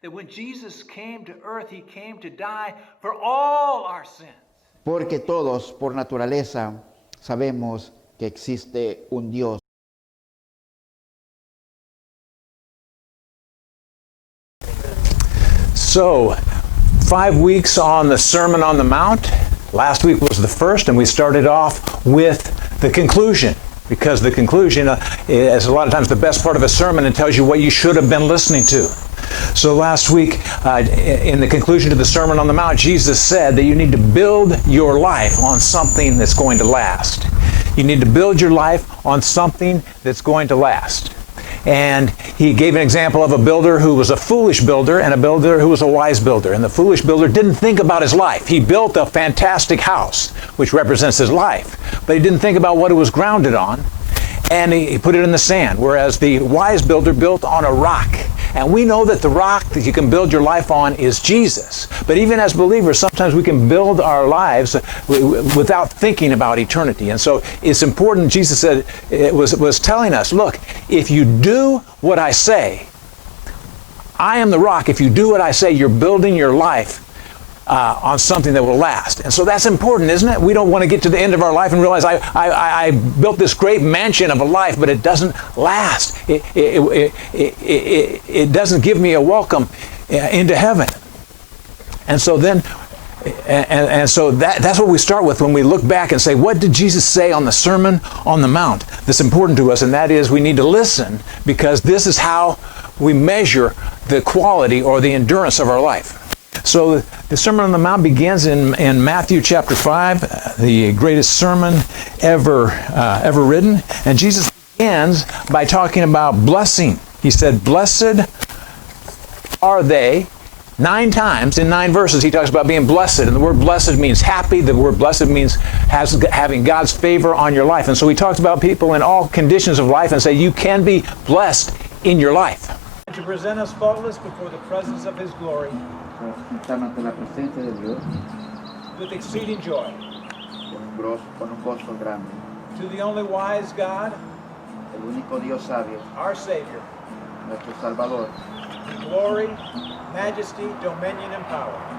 That when Jesus came to earth, he came to die for all our sins. Porque todos, por naturaleza, sabemos que existe un Dios. So, 5 weeks on the Sermon on the Mount. Last week was the first, and we started off with the conclusion, because the conclusion is a lot of times the best part of a sermon and tells you what you should have been listening to. So last week, in the conclusion to the Sermon on the Mount, Jesus said that you need to build your life on something that's going to last. You need to build your life on something that's going to last. And he gave an example of a builder who was a foolish builder and a builder who was a wise builder. And the foolish builder didn't think about his life. He built a fantastic house, which represents his life. But he didn't think about what it was grounded on. And he put it in the sand. Whereas the wise builder built on a rock. And we know that the rock that you can build your life on is Jesus. But even as believers, sometimes we can build our lives without thinking about eternity. And so it's important, Jesus said, was telling us, look, if you do what I say, I am the rock. If you do what I say, you're building your life on something that will last. And so that's important, isn't it? We don't want to get to the end of our life and realize I built this great mansion of a life, but it doesn't last. It doesn't give me a welcome into heaven. And so then, and so that's what we start with when we look back and say, what did Jesus say on the Sermon on the Mount that's important to us? And that is we need to listen, because this is how we measure the quality or the endurance of our life. So the Sermon on the Mount begins in Matthew chapter 5, the greatest sermon ever written. And Jesus begins by talking about blessing. He said, blessed are they. 9 times in 9 verses he talks about being blessed. And the word blessed means happy. The word blessed means having God's favor on your life. And so he talks about people in all conditions of life and say you can be blessed in your life. To present us faultless before the presence of his glory. With exceeding joy. Con un gozo grande. To the only wise God, El único Dios sabio, our Savior, nuestro Salvador, glory, majesty, dominion, and power.